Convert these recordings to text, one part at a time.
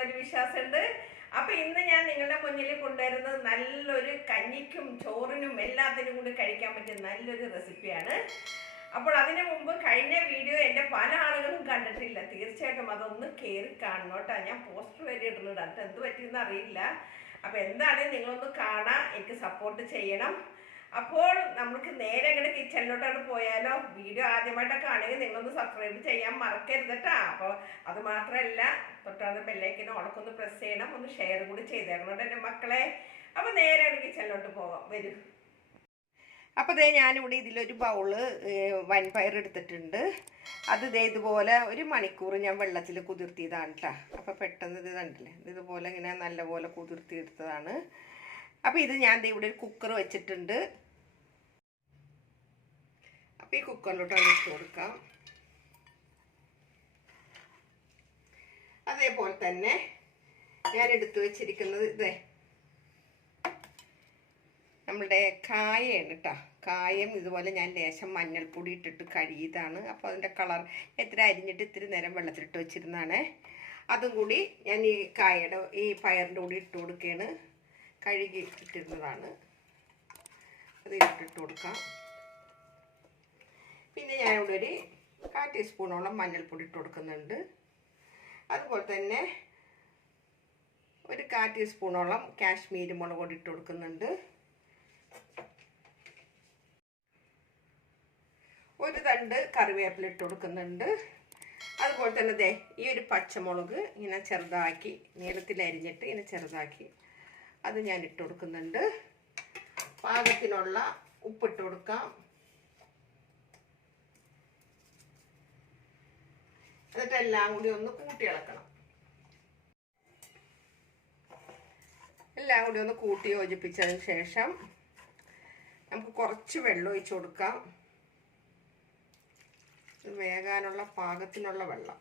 എന്നുള്ളൊരു വിശ്വാസമുണ്ട്. അപ്പൊ ഇന്ന് ഞാൻ നിങ്ങളുടെ മുന്നിൽ കൊണ്ടുവരുന്നത് നല്ലൊരു കഞ്ഞിക്കും ചോറിനും എല്ലാത്തിനും കൂടി കഴിക്കാൻ പറ്റിയ നല്ലൊരു റെസിപ്പിയാണ്. അപ്പോൾ അതിനു മുമ്പ് കഴിഞ്ഞ വീഡിയോ എൻ്റെ പല ആളുകളും കണ്ടിട്ടില്ല. തീർച്ചയായിട്ടും അതൊന്ന് കയറി കാണണം കേട്ടോ. ഞാൻ പോസ്റ്റർ വരെ ഇടുന്നുണ്ട്. അത് എന്ത് പറ്റിയെന്ന് അറിയില്ല. അപ്പോൾ എന്താണെങ്കിലും നിങ്ങളൊന്ന് കാണാം, എനിക്ക് സപ്പോർട്ട് ചെയ്യണം. അപ്പോൾ നമുക്ക് നേരെ അങ്ങനെ കിച്ചണിലോട്ടാണ് പോയാലോ. വീഡിയോ ആദ്യമായിട്ടൊക്കെ ആണെങ്കിൽ നിങ്ങളൊന്ന് സബ്സ്ക്രൈബ് ചെയ്യാൻ മറക്കരുത് കേട്ടോ. അപ്പോൾ അത് മാത്രമല്ല, തൊട്ടാണ് ബെല്ലൈക്കനും ഉണക്കൊന്ന് പ്രസ് ചെയ്യണം, ഒന്ന് ഷെയർ കൂടി ചെയ്തേക്കണം എൻ്റെ മക്കളെ. അപ്പോൾ നേരെ കിച്ചണിലോട്ട് പോകാം, വരൂ. അപ്പോൾ ദേ ഞാനിവിടെ ഇതിലൊരു ബൗള് വൻപയർ എടുത്തിട്ടുണ്ട്. അത് ദേ ഇതുപോലെ 1 മണിക്കൂർ ഞാൻ വെള്ളത്തിൽ കുതിർത്തിയതാണ് കേട്ടോ. അപ്പോൾ പെട്ടെന്ന് ഇത് കണ്ടില്ലേ, ഇതുപോലെ ഇങ്ങനെ നല്ലപോലെ കുതിർത്തിയെടുത്തതാണ്. അപ്പോൾ ഇത് ഞാൻ ഇവിടെ ഒരു കുക്കർ വെച്ചിട്ടുണ്ട്. അപ്പോൾ ഈ കുക്കറിലോട്ട് ഇട്ട് കൊടുക്കാം. അതേപോലെ തന്നെ ഞാൻ എടുത്തു വെച്ചിരിക്കുന്നത് ഇതേ നമ്മളുടെ കായയാണ് കേട്ടോ. കായം ഇതുപോലെ ഞാൻ ലേശം മഞ്ഞൾപ്പൊടി ഇട്ടിട്ട് കഴുകിയതാണ്. അപ്പോൾ അതിൻ്റെ കളർ ഇത്തിരി അരിഞ്ഞിട്ട് ഇത്തിരി നേരം വെള്ളത്തിലിട്ട് വെച്ചിരുന്നതാണ്. അതും കൂടി ഞാൻ ഈ കായയുടെ ഈ പയറിൻ്റെ കൂടി ഇട്ട് കൊടുക്കുകയാണ്. കഴുകി ഇട്ടിരുന്നതാണ്, അത് ഇട്ടിട്ട് കൊടുക്കാം. പിന്നെ ഞാനിവിടെ ഒരു 1/4 ടീസ്പൂണോളം മഞ്ഞൾപ്പൊടി ഇട്ട് കൊടുക്കുന്നുണ്ട്. അതുപോലെ തന്നെ ഒരു 1/4 ടീസ്പൂണോളം കാശ്മീരി മുളക് പൊടി ഇട്ട് കൊടുക്കുന്നുണ്ട്. ഒരു തണ്ട് കറിവേപ്പില ഇട്ട് കൊടുക്കുന്നുണ്ട്. അതുപോലെ തന്നെ ദേ ഈ ഒരു പച്ചമുളക് ഇങ്ങനെ ചെറുതാക്കി നീളത്തിൽ അരിഞ്ഞിട്ട് ഇങ്ങനെ ചെറുതാക്കി അത് ഞാൻ ഇട്ട് കൊടുക്കുന്നുണ്ട്. പാകത്തിനുള്ള ഉപ്പിട്ട് കൊടുക്കാം. എന്നിട്ട് എല്ലാം കൂടി ഒന്ന് കൂട്ടി ഇളക്കണം. എല്ലാം കൂടി ഒന്ന് കൂട്ടി യോജിപ്പിച്ചതിന് ശേഷം നമുക്ക് കുറച്ച് വെള്ളം ഒഴിച്ച് കൊടുക്കാം. വേകാനുള്ള പാകത്തിനുള്ള വെള്ളം.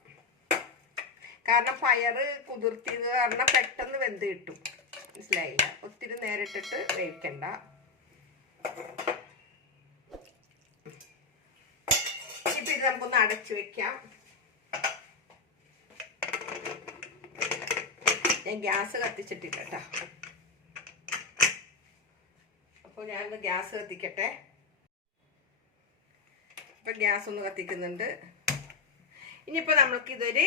കാരണം പയറ് കുതിർത്തിയത് കാരണം പെട്ടെന്ന് വെന്ത് കിട്ടും, മനസ്സിലായില്ല. ഒത്തിരി നേരിട്ടിട്ട് വേവിക്കണ്ട. ഇപ്പം ഇത് നമുക്കൊന്ന് അടച്ചു വെക്കാം. ഞാൻ ഗ്യാസ് കത്തിച്ചിട്ടില്ല കേട്ടോ. അപ്പോൾ ഞാനത് ഗ്യാസ് കത്തിക്കട്ടെ. ഇപ്പം ഗ്യാസ് ഒന്ന് കത്തിക്കുന്നുണ്ട്. ഇനിയിപ്പോൾ നമ്മൾക്കിതൊരു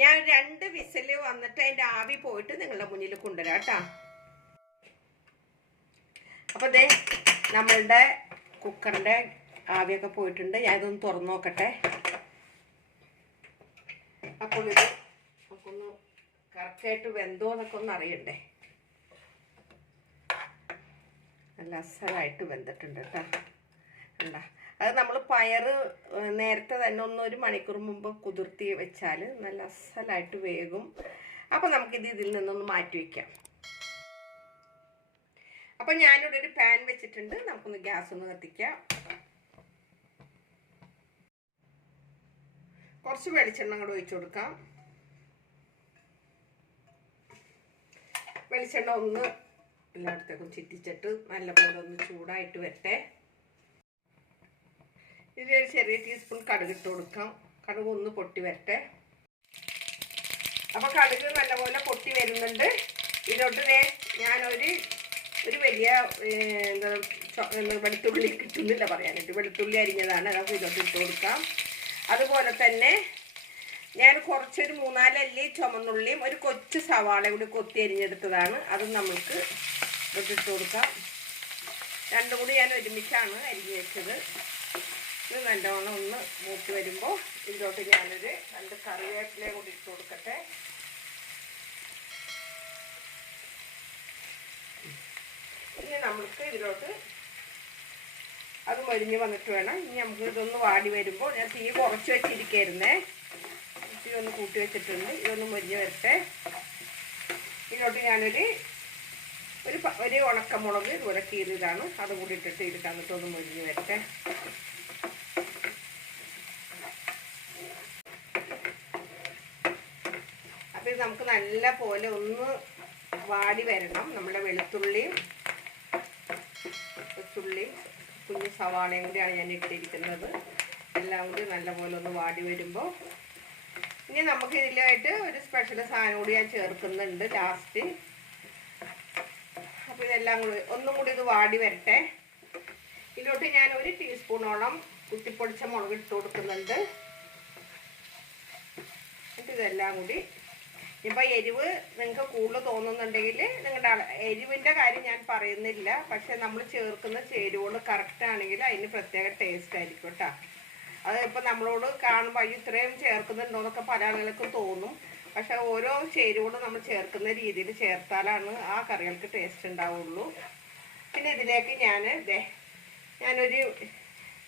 ഞാൻ 2 വിസിൽ വന്നിട്ട് അതിൻ്റെ ആവി പോയിട്ട് നിങ്ങളുടെ മുന്നിൽ കൊണ്ടുവരാം കേട്ടോ. അപ്പോൾ ദേ നമ്മളുടെ കുക്കറിൻ്റെ ആവിയൊക്കെ പോയിട്ടുണ്ട്. ഞാനിതൊന്ന് തുറന്നു നോക്കട്ടെ. അപ്പോൾ ഇത് നമുക്കൊന്ന് കറക്റ്റായിട്ട് വെന്തോ എന്നൊക്കെ ഒന്ന് അറിയണ്ടേ. നല്ല അസലായിട്ട് വെന്തിട്ടുണ്ട് കേട്ടോ. കണ്ടാ, അത് നമ്മൾ പയറ് നേരത്തെ തന്നെ 1 മണിക്കൂർ മുമ്പ് കുതിർത്തി വെച്ചാൽ നല്ല അസലായിട്ട് വേകും. അപ്പോൾ നമുക്കിത് ഇതിൽ നിന്നൊന്ന് മാറ്റി വയ്ക്കാം. അപ്പോൾ ഞാനിവിടെ ഒരു പാൻ വെച്ചിട്ടുണ്ട്. നമുക്കൊന്ന് ഗ്യാസ് ഒന്ന് കത്തിക്കാം. കുറച്ച് വെളിച്ചെണ്ണ കൂടെ ഒഴിച്ചു കൊടുക്കാം. വെളിച്ചെണ്ണ ഒന്ന് എല്ലായിടത്തേക്കും ചുറ്റിച്ചിട്ട് നല്ലപോലെ ഒന്ന് ചൂടായിട്ട് വരട്ടെ. ഇതിലൊരു ചെറിയ ടീസ്പൂൺ കടുക് ഇട്ട് കൊടുക്കാം. കടുക് ഒന്ന് പൊട്ടി വരട്ടെ. അപ്പോൾ കടുക് നല്ലപോലെ പൊട്ടി വരുന്നുണ്ട്. ഇതിലോട്ട് ഞാനൊരു വലിയ എന്താ വെളുത്തുള്ളി കിട്ടുന്നില്ല പറയാനായിട്ട്, വെളുത്തുള്ളി അരിഞ്ഞതാണ്. അതൊക്കെ ഇതിലോട്ട് ഇട്ട് കൊടുക്കാം. അതുപോലെ തന്നെ ഞാൻ കുറച്ചൊരു 3-4 അല്ലി ചുമന്നുള്ളിയും ഒരു കൊച്ചു സവാള കൂടി കൊത്തി അരിഞ്ഞെടുത്തതാണ്. അതും നമുക്ക് ഇട്ട് കൊടുക്കാം. രണ്ടും കൂടി ഞാൻ ഒരുമിച്ചാണ് അരിഞ്ഞ് വെച്ചത്. ഇത് നല്ലോണം ഒന്ന് മൂത്ത് വരുമ്പോൾ ഇതിലോട്ട് ഞാനൊരു 2 കറിവേപ്പിലയും കൂടി ഇട്ട് കൊടുക്കട്ടെ. ഇനി നമുക്ക് ഇതിലോട്ട് അത് മരിഞ്ഞ് വന്നിട്ട് വേണം. ഇനി നമുക്ക് ഇതൊന്ന് വാടി വരുമ്പോൾ ഞാൻ തീ കുറച്ച് വെച്ചിരിക്കായിരുന്നേ. തീ ഒന്ന് കൂട്ടി വെച്ചിട്ടുണ്ട്. ഇതൊന്ന് മരിഞ്ഞ് വരട്ടെ. ഇതിലോട്ട് ഞാനൊരു ഉണക്കമുളക് ഇതുപോലെ കീറിയതാണ്, അതും കൂടി ഇട്ടിട്ട് ഇത് എന്നിട്ടൊന്ന് മരിഞ്ഞ് വരട്ടെ. അപ്പോൾ ഇത് നമുക്ക് നല്ല പോലെ ഒന്ന് വാടി വരണം. നമ്മുടെ വെളുത്തുള്ളിയും കുഞ്ഞു സവാളയും കൂടിയാണ് ഞാൻ ഇട്ടിരിക്കുന്നത്. എല്ലാം കൂടി നല്ലപോലെ ഒന്ന് വാടി വരുമ്പോൾ ഇനി നമുക്ക് ഇതിലായിട്ട് ഒരു സ്പെഷ്യൽ സാധനം കൂടി ഞാൻ ചേർക്കുന്നുണ്ട് ലാസ്റ്റ്. അപ്പോൾ ഇതെല്ലാം കൂടി ഒന്നും കൂടി ഇത് വാടി വരട്ടെ. ഇതിലോട്ട് ഞാൻ 1 ടീസ്പൂണോളം കുത്തിപ്പൊടിച്ച മുളക് ഇട്ട് കൊടുക്കുന്നുണ്ട്. എന്നിട്ട് ഇതെല്ലാം കൂടി ഇപ്പോൾ എരിവ് നിങ്ങൾക്ക് കൂടുതൽ തോന്നുന്നുണ്ടെങ്കിൽ നിങ്ങളുടെ എരിവിൻ്റെ കാര്യം ഞാൻ പറയുന്നില്ല. പക്ഷെ നമ്മൾ ചേർക്കുന്ന ചേരുവകൾ കറക്റ്റ് ആണെങ്കിൽ അതിന് പ്രത്യേക ടേസ്റ്റ് ആയിരിക്കും കേട്ടോ. അത് ഇപ്പോൾ നമ്മളോട് കാണുമ്പോൾ ഇത്രയും ചേർക്കുന്നുണ്ടോയെന്നൊക്കെ പല ആളുകൾക്കും തോന്നും. പക്ഷെ ഓരോ ചേരുവകളും നമ്മൾ ചേർക്കുന്ന രീതിയിൽ ചേർത്താലാണ് ആ കറികൾക്ക് ടേസ്റ്റ് ഉണ്ടാവുള്ളൂ. പിന്നെ ഇതിലേക്ക് ഞാനൊരു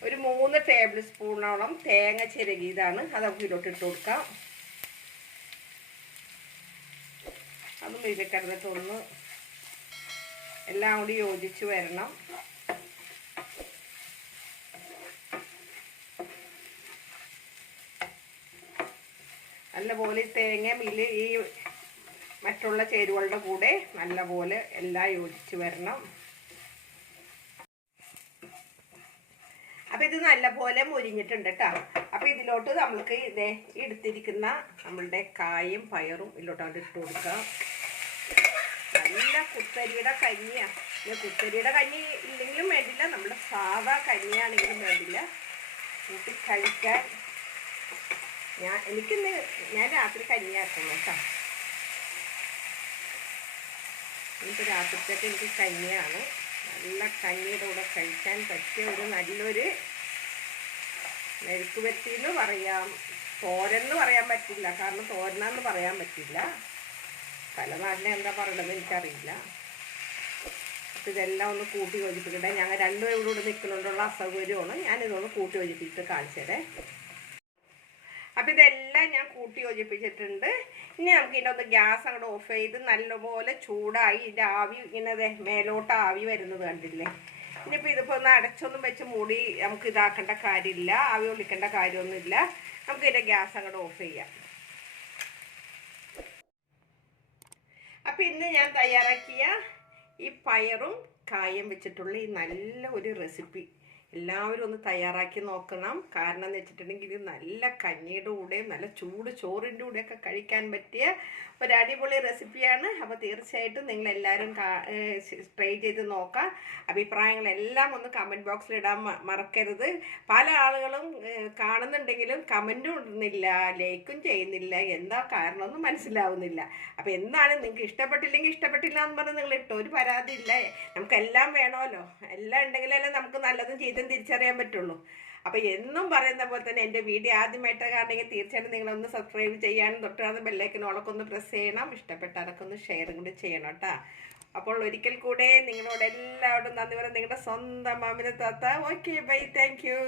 3 ടേബിൾ സ്പൂണോളം തേങ്ങ ചിരകിയതാണ്. അത് നമുക്ക് ഇതിലോട്ട് ഇട്ട് കൊടുക്കാം. അതും ഇതിൽ കിടന്നിട്ടൊന്ന് എല്ലാം കൂടി യോജിച്ച് വരണം. നല്ലപോലെ തേങ്ങയും ഈ മറ്റുള്ള ചേരുവകളുടെ കൂടെ നല്ലപോലെ എല്ലാം യോജിച്ച് വരണം. അപ്പം ഇത് നല്ലപോലെ മുരിഞ്ഞിട്ടുണ്ട് കേട്ടോ. അപ്പം ഇതിലോട്ട് നമ്മൾക്ക് എടുത്തിരിക്കുന്ന നമ്മളുടെ കായും പയറും ഇതിലോട്ട് ഇട്ട് കൊടുക്കാം. നല്ല കുത്തരിയുടെ കഞ്ഞിയാണ്. കുത്തരിയുടെ കഞ്ഞി ഇല്ലെങ്കിലും വേണ്ടില്ല, നമ്മുടെ സാധാ കഞ്ഞിയാണെങ്കിലും വേണ്ടില്ല. കൂട്ടി കഴിക്കാൻ ഞാൻ രാത്രി കഞ്ഞിയാക്കുന്നു കേട്ടോ. എനിക്ക് രാത്രിത്തേക്ക് എനിക്ക് കഞ്ഞിയാണ്. നല്ല കഞ്ഞിയുടെ കൂടെ കഴിക്കാൻ പറ്റിയ നല്ലൊരു മെഴുക്ക് വരട്ടി എന്ന് പറയാം. തോരൻ പറയാൻ പറ്റില്ല, കാരണം തോരനാന്ന് പറയാൻ പറ്റില്ല. പല നാട്ടിലെ എന്താ പറയണമെന്ന് എനിക്കറിയില്ല. അപ്പം ഇതെല്ലാം ഒന്ന് കൂട്ടി യോജിപ്പിക്കട്ടെ. ഞങ്ങൾ രണ്ടുപേരും കൂടെ നിൽക്കുന്നുണ്ടുള്ള അസൗകര്യമാണ്. ഞാനിതൊന്ന് കൂട്ടി യോജിപ്പിച്ചിട്ട് കാണിച്ചതേ. അപ്പം ഇതെല്ലാം ഞാൻ കൂട്ടി യോജിപ്പിച്ചിട്ടുണ്ട്. ഇനി നമുക്ക് ഇതിൻ്റെ ഒന്ന് ഗ്യാസ് അങ്ങോട്ട് ഓഫ് ചെയ്ത് നല്ലപോലെ ചൂടായി ഇതിൻ്റെ ആവി ഇങ്ങനെ മേലോട്ട് ആവി വരുന്നത് കണ്ടില്ലേ. ഇനിയിപ്പോൾ ഇതിപ്പോൾ ഒന്ന് അടച്ചൊന്നും വെച്ച് മൂടി നമുക്ക് ഇതാക്കേണ്ട കാര്യമില്ല, ആവി ഒളിക്കേണ്ട കാര്യമൊന്നുമില്ല. നമുക്ക് ഇതിൻ്റെ ഗ്യാസ് അങ്ങോട്ട് ഓഫ് ചെയ്യാം. അപ്പം ഇന്ന് ഞാൻ തയ്യാറാക്കിയ ഈ പയറും കായും വെച്ചിട്ടുള്ള ഈ നല്ല ഒരു റെസിപ്പി എല്ലാവരും ഒന്ന് തയ്യാറാക്കി നോക്കണം. കാരണം എന്ന് വെച്ചിട്ടുണ്ടെങ്കിൽ ഇത് നല്ല കഞ്ഞിയുടെ കൂടെയും നല്ല ചൂട് ചോറിൻ്റെ കൂടെയൊക്കെ കഴിക്കാൻ പറ്റിയ ഒരു അടിപൊളി റെസിപ്പിയാണ്. അപ്പോൾ തീർച്ചയായിട്ടും നിങ്ങളെല്ലാവരും ട്രൈ ചെയ്ത് നോക്കാം. അഭിപ്രായങ്ങളെല്ലാം ഒന്ന് കമൻറ്റ് ബോക്സിൽ ഇടാൻ മറക്കരുത്. പല ആളുകളും കാണുന്നുണ്ടെങ്കിലും കമൻറ്റും ഇടുന്നില്ല, ലൈക്കും ചെയ്യുന്നില്ല. എന്താ കാരണമൊന്നും മനസ്സിലാവുന്നില്ല. അപ്പോൾ എന്താണ് നിങ്ങൾക്ക് ഇഷ്ടപ്പെട്ടില്ലെങ്കിൽ ഇഷ്ടപ്പെട്ടില്ല എന്ന് പറഞ്ഞ് നിങ്ങൾ ഇട്ടോ, ഒരു പരാതി ഇല്ല. നമുക്കെല്ലാം വേണമല്ലോ, എല്ലാം ഉണ്ടെങ്കിലല്ലേ നമുക്ക് നല്ലതും ചെയ്തും തിരിച്ചറിയാൻ പറ്റുള്ളൂ. അപ്പോൾ എന്നും പറയുന്ന പോലെ തന്നെ എൻ്റെ വീഡിയോ ആദ്യമായിട്ട് കാണണമെങ്കിൽ തീർച്ചയായിട്ടും നിങ്ങളൊന്ന് സബ്സ്ക്രൈബ് ചെയ്യാനും തൊട്ടാണ് ബെല്ലൈക്കനോളൊക്കെ ഒന്ന് പ്രസ് ചെയ്യണം. ഇഷ്ടപ്പെട്ടാലൊക്കെ ഒന്ന് ഷെയറും കൂടി ചെയ്യണം കേട്ടോ. അപ്പോൾ ഒരിക്കൽ കൂടെ നിങ്ങളോട് എല്ലാവരോടും നന്ദി പറയാം. നിങ്ങളുടെ സ്വന്തം മാമിന താത്ത. Okay, bye, thank U.